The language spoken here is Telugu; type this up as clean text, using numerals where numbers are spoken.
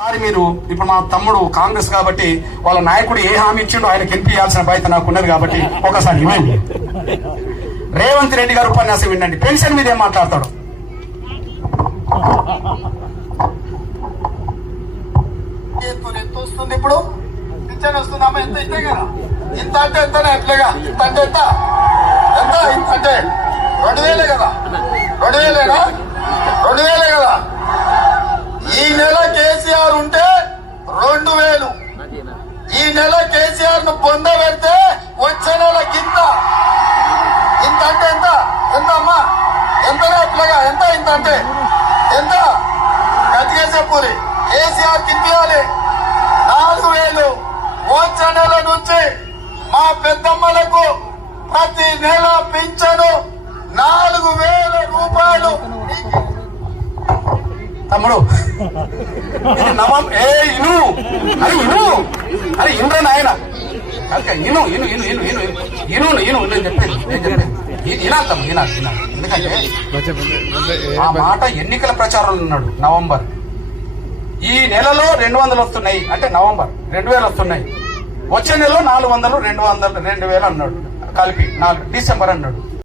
సారి మీరు ఇప్పుడు మా తమ్ముడు కాంగ్రెస్ కాబట్టి వాళ్ళ నాయకుడు ఏ హామీ ఇచ్చిండో ఆయనకి ఎంపియాల్సిన బాధ్యత నాకు ఉన్నది కాబట్టి ఒకసారి వినండి. రేవంత్ రెడ్డి గారు ఉపన్యాసం వినండి. పెన్షన్ మీద ఏం మాట్లాడతాడు? ఎంత వస్తుంది ఇప్పుడు? పింఛన్ వస్తుందమ్మా? ఎంత ఇంతే కదా. ఇంత అంటే ఎంతనే ఎట్లేగా. ఇంత అంటే ఎంత ఎంత ఇంత అంటే 2000 కదా. 2000 2000 కదా. ఈ నెల కేసీఆర్ ఉంటే 2000. ఈ నెల కేసీఆర్ ను పొందబెడితే వచ్చే నెల గింత. ఇంత అంటే ఎంత ఎంత అమ్మా? ఎంతనే అట్లాగా ఎంత ఇంత అంటే ఎంత గట్టిగా చెప్పురి. కేసీఆర్ తిప్పియాలి 4000. వచ్చే నెల నుంచి మా పెద్దమ్మలకు ప్రతి నెల పింఛను 4000 రూపాయలు. తమ్ముడు నవం ఇను అది ఇను అది ఇంద్ర నాయన ఇను ఇను ఇను ఇను ఇను ఇను ఇను నేను చెప్పేది ఇనాలి ఇనాలి ఇనాలి. ఎందుకంటే ఆ మాట ఎన్నికల ప్రచారంలో ఉన్నాడు. నవంబర్ ఈ నెలలో 200 వస్తున్నాయి అంటే నవంబర్ 2000 వస్తున్నాయి. వచ్చే నెలలో 400 200 2000 అన్నాడు కలిపి. డిసెంబర్ అన్నాడు.